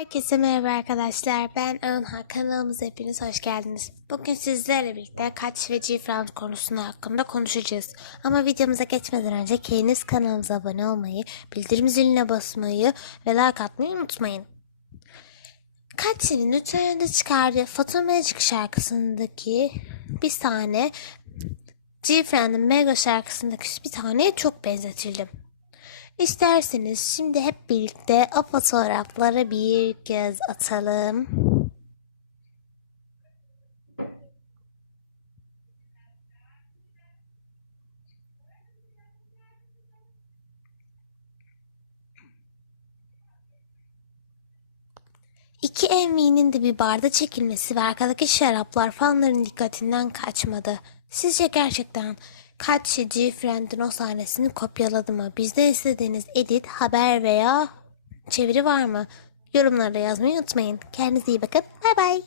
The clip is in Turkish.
Herkese merhaba arkadaşlar. Ben Önha. Kanalımıza hepiniz hoş geldiniz. Bugün sizlerle birlikte kaç ve G-Friend konusunu hakkında konuşacağız. Ama videomuza geçmeden önce kendiniz kanalımıza abone olmayı, bildirim ziline basmayı ve like atmayı unutmayın. Kaç'ın lütfen çıkardığı Photo Magic şarkısındaki bir tane G-Friend'in Mega şarkısındaki bir taneye çok benzetildim. İsterseniz şimdi hep birlikte o fotoğraflara bir göz atalım. İki Envy'nin de bir barda çekilmesi ve arkadaki şaraplar fanların dikkatinden kaçmadı. Sizce gerçekten kaç G-Friend'in o sahnesini kopyaladı mı? Bizden istediğiniz edit, haber veya çeviri var mı? Yorumlarda yazmayı unutmayın. Kendinize iyi bakın. Bay bay.